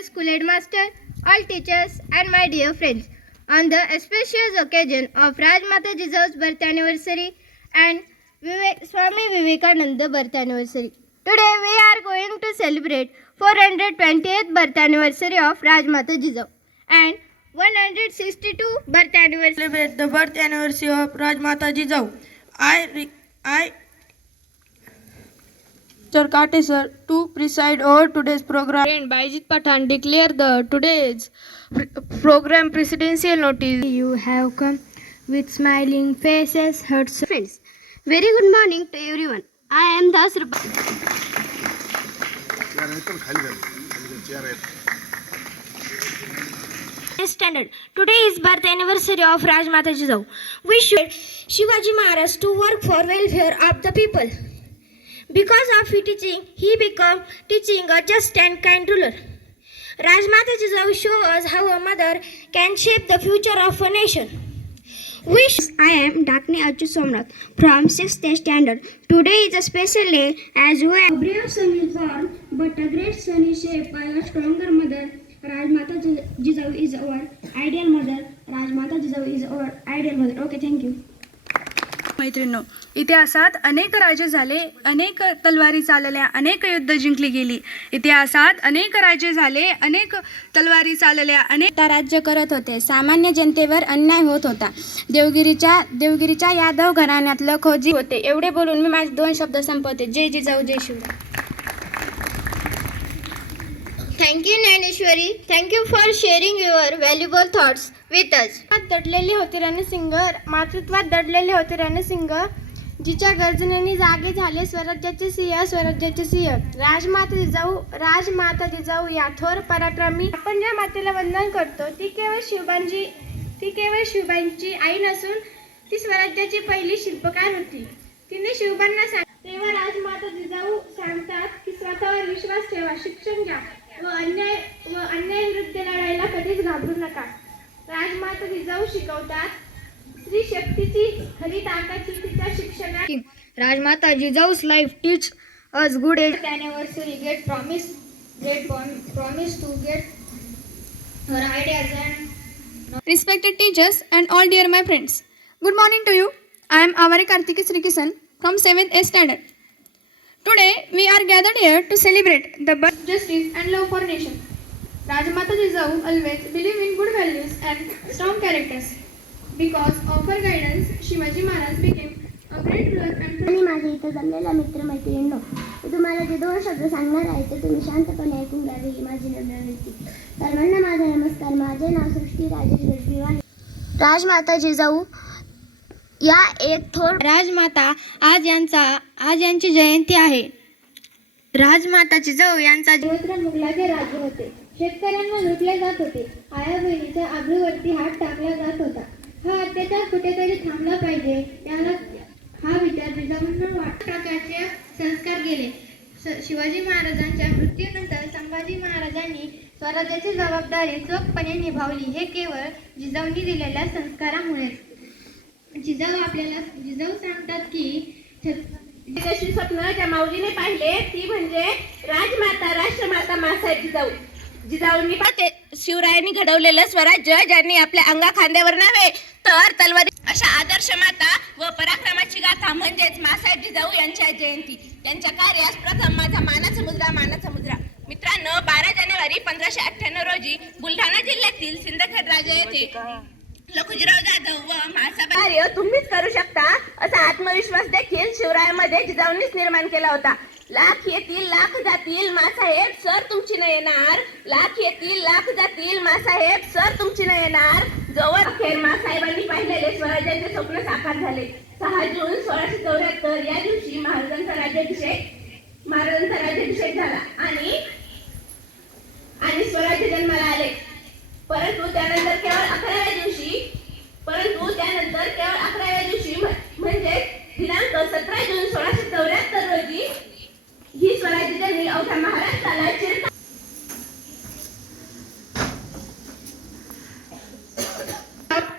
School headmaster, all teachers and my dear friends, on the auspicious occasion of Rajmata Jijav's birth anniversary and Swami Vivekananda birth anniversary, today we are going to celebrate 428th birth anniversary of Rajmata Jijav and 162 birth anniversary. Celebrate the birth anniversary of Rajmata Jijav. I Sir Kate sir to preside over today's program. And Baijit Pathan declare the today's program presidential notice. You have come with smiling faces, hearts. Friends, very good morning to everyone. I am Das Standard. Today is birth anniversary of Rajmata Jijav. We should Shivaji Maharaj to work for welfare of the people. Because of his teaching, he became teaching a just and kind ruler. Rajmata Jijav shows us how a mother can shape the future of a nation. I am Dakni Achu Somnath from 6th standard. Today is a special day as well. A brave son is born, but a great son is shaped by a stronger mother. Rajmata Jijav is our ideal mother. Rajmata Jijav is our ideal mother. Okay, thank you. मैत्रिणींनो, इतिहासात अनेक राजे झाले, अनेक तलवारी चालल्या, अनेक युद्ध जिंकली गेली. इतिहासात अनेक राजे झाले, अनेक तलवारी चालल्या, अनेक राज्य करत होते. सामान्य जनतेवर अन्याय होत होता. देवगिरीच्या यादव घराण्यातलं खोजी होते. एवढे बोलून मी माझे 2 शब्द संपवते. जय जिजाऊ, जय Shivray. Thank you Naneshwari. Thank you for sharing your valuable thoughts with us. दडलेले होते रणसिंग, मातृत्वात दडलेले होते रणसिंग, जिच्या गर्जनेने जागे झाले स्वराज्याचे सिंह, स्वराज्याचे सिंह. राजमाता जिजाऊ या थोर पराक्रमी. आपण ज्या मातेला वंदन करतो ती केवळ शिवबांची आई नसून ती स्वराज्याची पहिली शिल्पकार होती. तिने शिवबांना तेव्हा राजमाता जिजाऊ सांगतात की स्वतःवर विश्वास ठेवा, शिक्षण घ्या व अन्यायाविरुद्ध लढायला कधीच घाबरू नका. राजमाता जिजाऊ शिकवतात स्त्री शक्तीची खरी ताकद तिच्या शिक्षणात. राजमाता जिजाऊ's life teach us good anniversary. Get promise to get her ideas and Respected teachers and all dear my friends, good morning to you. I am Avari Kartiki Srikisan from 7th A standard. Today we are gathered here to celebrate the birth, justice and love for nation. Rajmata Jijavu always believed in good values and strong characters. Because of her guidance, Shivaji Maharaj became a great ruler and माझे इथे जमलेल्या मित्रमैत्रिणींनो, तुम्हाला जे 2 शब्द सांगणार आहे ते तुम्ही शांतपणे ऐकून घ्यावे ही माझी विनंती. सर्वांना माझा नमस्कार. माझे नाव सृष्टी राजेश गजबी आहे. राजमाता जिजाऊ या एक थोर राजमाता आज यांची जयंती आहे. राजमाता जिजाऊ यांचा मुघलाचे राज्य होते. शेतकऱ्यांना लुटले जात होते. आया बहिणीच्या आबरूवरती हात टाकला जात होता. हा अत्याचार कुठेतरी थांबला पाहिजे याला हा विचार जिजाऊंना प्रकारचे संस्कार केले. शिवाजी महाराजांच्या मृत्यूनंतर संभाजी महाराजांनी स्वराज्याची जबाबदारी चोखपणे निभावली. हे केवळ जिजाऊंनी दिलेल्या संस्कारामुळे. जिजाऊ सांगतात की जशी स्वप्न त्या माऊलीने पाहिले ती म्हणजे राजमाता, राष्ट्रमाता मासाहेब जिजाऊ. जिजाऊंनी शिवरायांनी घडवलेलं स्वराज्य ज्यांनी आपल्या अंगा खांद्यावर नव्हे तर तलवारी अशा आदर्श माता व पराक्रमाची गाथा म्हणजेच मासाहेब जिजाऊ यांच्या जयंती. त्यांच्या कार्यास प्रथम माझा मानाचा मुजरा. मित्रांनो, 12 जानेवारी 1598 रोजी बुलढाणा जिल्ह्यातील सिंदखेड राजा येथे लखुजीराव जाधव व महासाहेब कार्य तुम्हीच करू शकता असा आत्मविश्वास देखील शिवरायांमध्ये जिजाऊंनीच निर्माण केला होता. लाख येतील लाख जातील मासाहेब सर तुमची न येणार. लाख येतील लाख जातील मासाहेब सर तुमची न येणार. जोवर अखेर मासाहेबांनी पाहिलेले स्वराज्याचे स्वप्न साकार झाले. 6 जून 1674 या दिवशी महाराजांचा राज्याभिषेक झाला आणि स्वराज्य जन्माला आले. परंतु त्यानंतर केवळ 11व्या दिवशी म्हणजे दिनांक 17 जून 1674 रोजी ही स्वराज्य जन्मी अवघ्या महाराष्ट्राला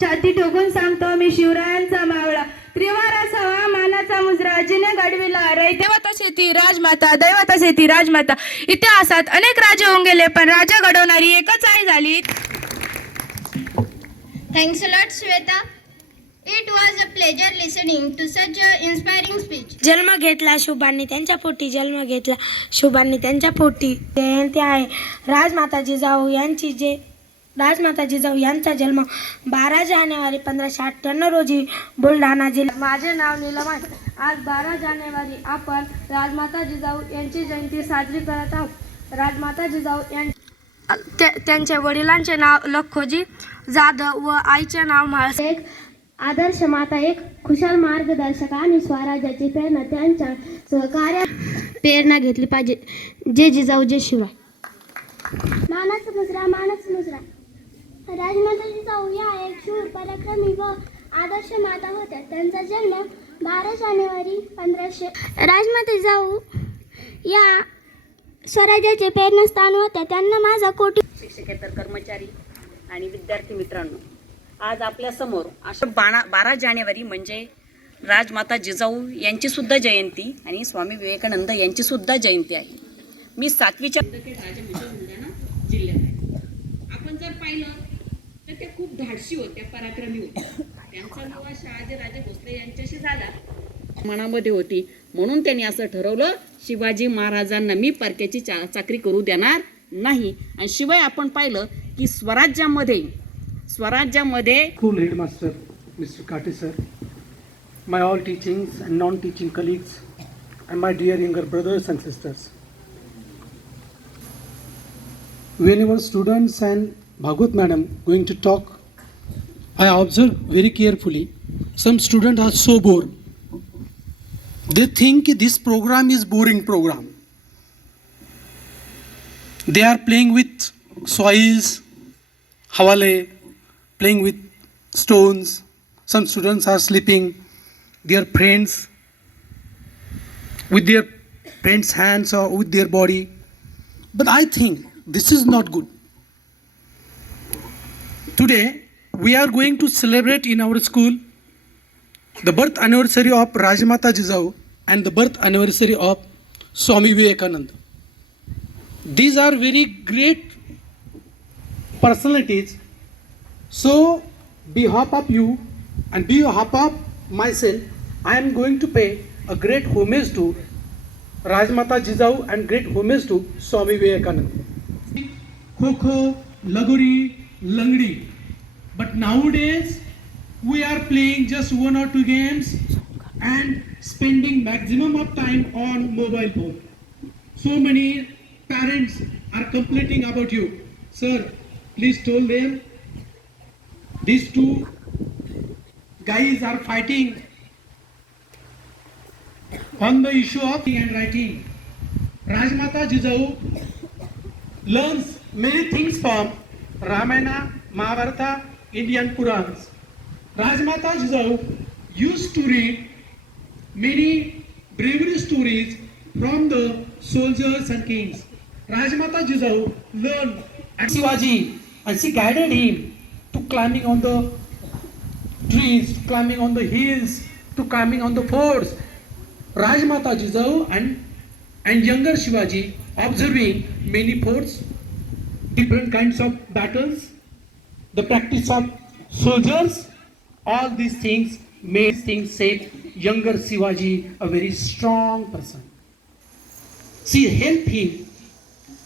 छाती ठोकून सांगतो मी शिवरायांचा मावळा. त्रिवार असावा मानाचा मुजरा जिने घडविला दैवत शेती राजमाता दैवत शेती राजमाता. इतिहासात अनेक राजे होऊन गेले पण राजा घडवणारी एकच आई झाली. Thanks a lot, Shweta. It was a pleasure listening to such an inspiring speech. जन्म घेतला शुभांनी त्यांच्या पोटी जयंती आहे. राजमाता जिजाऊ यांचा जन्म 12 जानेवारी 1598 रोजी बुलढाणा जिल्हा. माझे नाव नीलम आहे. आज 12 जानेवारी आपण राजमाता जिजाऊ यांची जयंती साजरी करत आहोत. राजमाता जिजाऊ त्यांच्या वडिलांचे नाव लखोजी जाधव व आईचे नाव म्हाळसाहेब. एक आदर्श माता, एक खुशाल मार्गदर्शक आणि स्वराज्याची प्रेरणा त्यांच्या सहकार्या प्रेरणा घेतली पाहिजे. जे जिजाऊ जे शिवाय. मानस मुजरा. राजमाता जिजाऊ या एक शूर पराक्रमी व आदर्श माता होत्या. त्यांचा जन्म 12 जानेवारी 1500. राजमाता जिजाऊ या स्वराज्याचे प्रेरणास्थान होत्या. त्यांना माझा कोटी शिक्षकेतर कर्मचारी आणि विद्यार्थी मित्रांनो, आज आपल्या समोर अशा 12 जानेवारी म्हणजे राजमाता जिजाऊ यांची सुद्धा जयंती आणि स्वामी विवेकानंद यांची सुद्धा जयंती आहे. मी 7वीच्या राजा बुलढाणा जिल्ह्यात आहे. आपण जर पाहिलं तर त्या खूप धाडसी होत्या, पराक्रमी होत्या. त्यांचा विवाह शहाजीराजे भोसले यांच्याशी झाला. मनामध्ये होती म्हणून त्यांनी असं ठरवलं, शिवाजी महाराजांना मी परक्याची चाकरी करू देणार नाही. आणि शिवाय आपण पाहिलं की स्वराज्यामध्ये School headmaster Mr. Kate sir, my all teachings and non-teaching colleagues, and my dear younger brothers and sisters. Whenever students and Bhagwat madam going to talk, I observe very carefully. Some students are so bored. They think this program is boring program. They are playing with soils, hawale, playing with stones. Some students are sleeping their friends with their friends' hands or with their body. But I think this is not good. Today we are going to celebrate in our school the birth anniversary of Rajmata Jizaou and the birth anniversary of Swami Vivekananda. These are very great personalities. So, behalf of you and behalf of myself, I am going to pay a great homage to Rajmata Jizaou and great homage to Swami Vivekananda. Kho-kho, lagori, langdi. But nowadays, we are playing just 1 or 2 games and spending maximum of time on mobile phone. So many parents are complaining about you. Sir, please tell them these 2 guys are fighting on the issue of reading and writing. Rajmata Jizaou learns many things from Ramayana, Mahabharata, Indian Purans. Rajmata Jizaou used to read many bravery stories from the soldiers and kings. Rajmata Jizaou learned at Shivaji and she guided him to climbing on the trees, to climbing on the hills, to climbing on the forts. Rajmata Jizaou and younger Shivaji observing many forts, different kinds of battles, the practice of soldiers, all these things made things say younger Shivaji a very strong person. She helped him